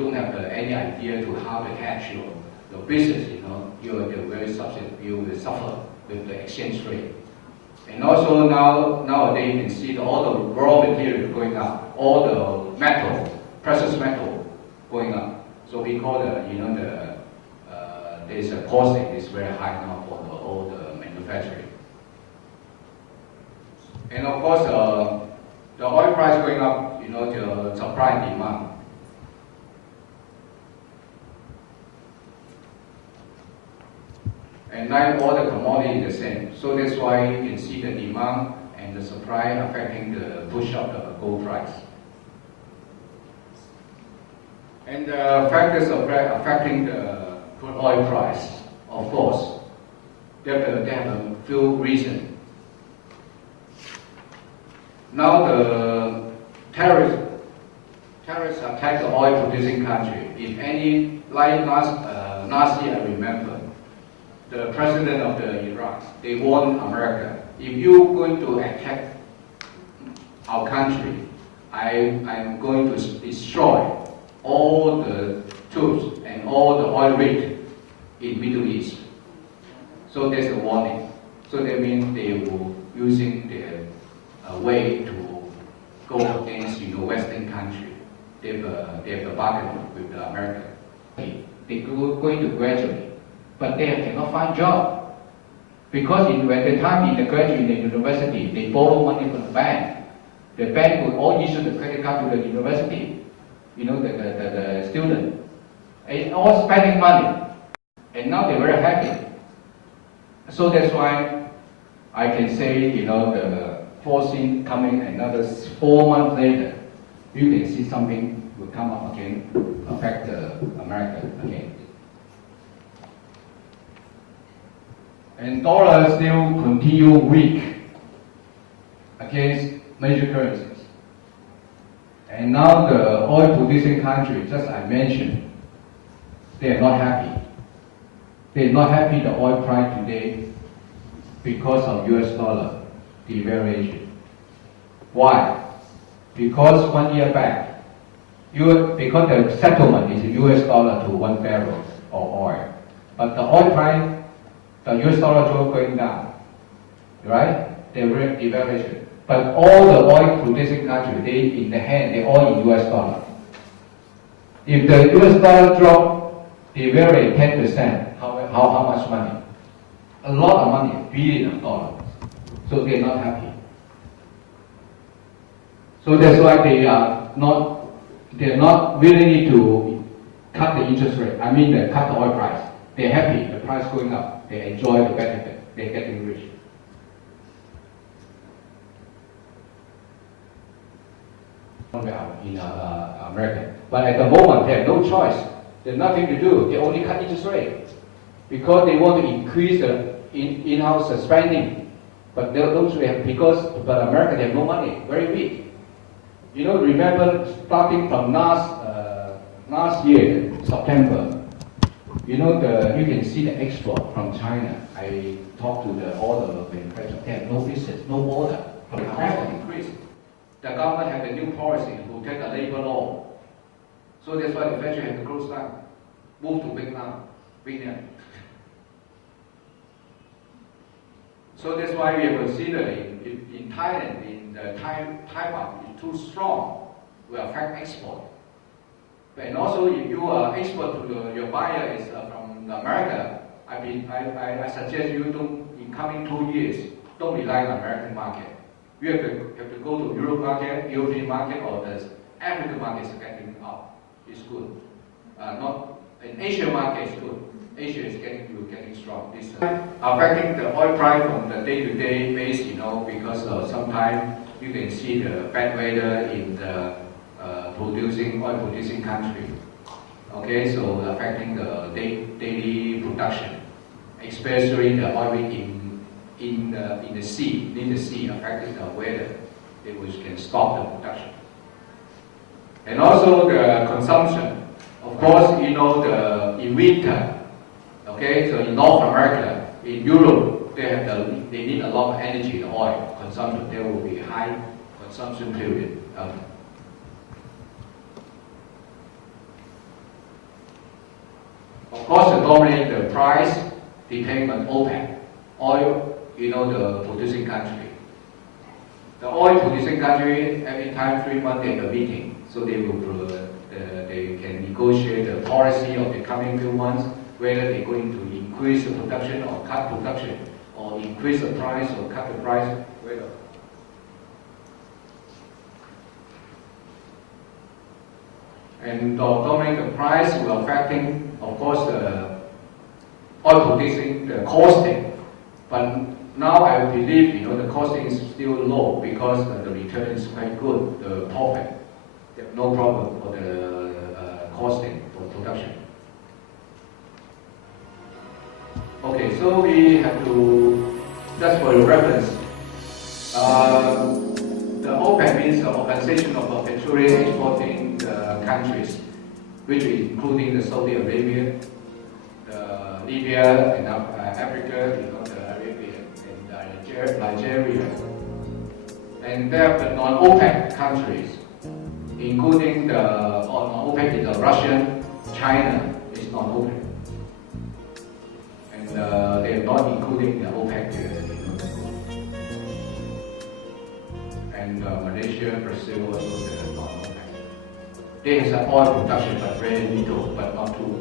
don't have any idea to how to hedge your business, you will suffer with the exchange rate. And also nowadays you can see all the raw material going up, all the metal, precious metal going up. So we call there's a costing is very high now for all the manufacturing. And of course the oil price going up, the supply and demand. And like all the commodity is the same. So that's why you can see the demand and the supply affecting the push up the gold price. And the factors affecting the crude oil price, of course, they have a few reasons. Now the tariffs attack the oil producing country. If any, like last year I remember, the president of Iraq, they warned America, if you're going to attack our country, I'm going to destroy all the troops and all the oil rig in Middle East. So there's a warning. So that means they were using their way to go against Western country. They have a bargain with the America. They're going to graduate, but they cannot find job. Because at the time in the graduate in the university, they borrow money from the bank. The bank will all issue the credit card to the university, the student. And all spending money. And now they're very happy. So that's why I can say, the forcing coming another 4 months later, you can see something will come up again, affect America again. And dollar still continue weak against major currencies. And now the oil producing countries, just I mentioned, they are not happy. They are not happy the oil price today because of US dollar devaluation. Why? Because 1 year back, because the settlement is US dollar to 1 barrel of oil. But the oil price, the US dollar is going down, right? The devaluation. But all the oil producing countries, they're all in US dollar. If the US dollar drop, devaluate 10%, how much money? A lot of money, billions of dollars. So they're not happy. So that's why they're not willing to cut the interest rate. They cut the oil price. They're happy, the price going up. They enjoy the benefit. They're getting rich. In America. But at the moment, they have no choice. There's nothing to do. They only cut interest rate because they want to increase the in-house spending. But they don't have, but America, they have no money, very weak. Remember starting from last year, September, you can see the export from China. I talked to all the manufacturers. They have no business, no order. The cost increased. The government had a new policy to take a labor law. So that's why the factory had to close down, move to Vietnam. So that's why we have considered in Thailand, in the Thai market is too strong, will affect export. And also, if you export to your buyer is from America, I suggest you don't, in coming 2 years, don't rely on American market. You have to go to European market, or the African market is getting up. It's good. Not an Asian market is good. Asia is getting strong. This affecting the oil price from the day-to-day base, because sometimes you can see the bad weather in the oil producing country. Okay, so affecting the daily production, especially the oil in the sea, near the sea, affecting the weather, which can stop the production. And also the consumption. Of course, in winter, okay, so in North America, in Europe, they need a lot of energy, the oil consumption. There will be high consumption period. Of course, the dominate the price depends on OPEC, oil, the producing country. The oil producing country, every time 3 months they have a meeting, so they can negotiate the policy of the coming few months, whether they're going to increase the production or cut production, or increase the price or cut the price, whether. And dominate the price will affecting, of course, the oil producing, the costing. But now I believe, the costing is still low because the return is quite good, the profit. They have no problem for the costing for production. Okay, so we have to, just for your reference, the OPEC means the Organization of Petroleum Exporting countries, which is including the Saudi Arabia, the Libya, and Africa, the Arabia, and Nigeria. And there are non-OPEC countries, including the non-OPEC is Russia, China is non-OPEC. And they are not including the OPEC, and Malaysia, Brazil, also they are non-OPEC. They have oil production, but very little, but not too.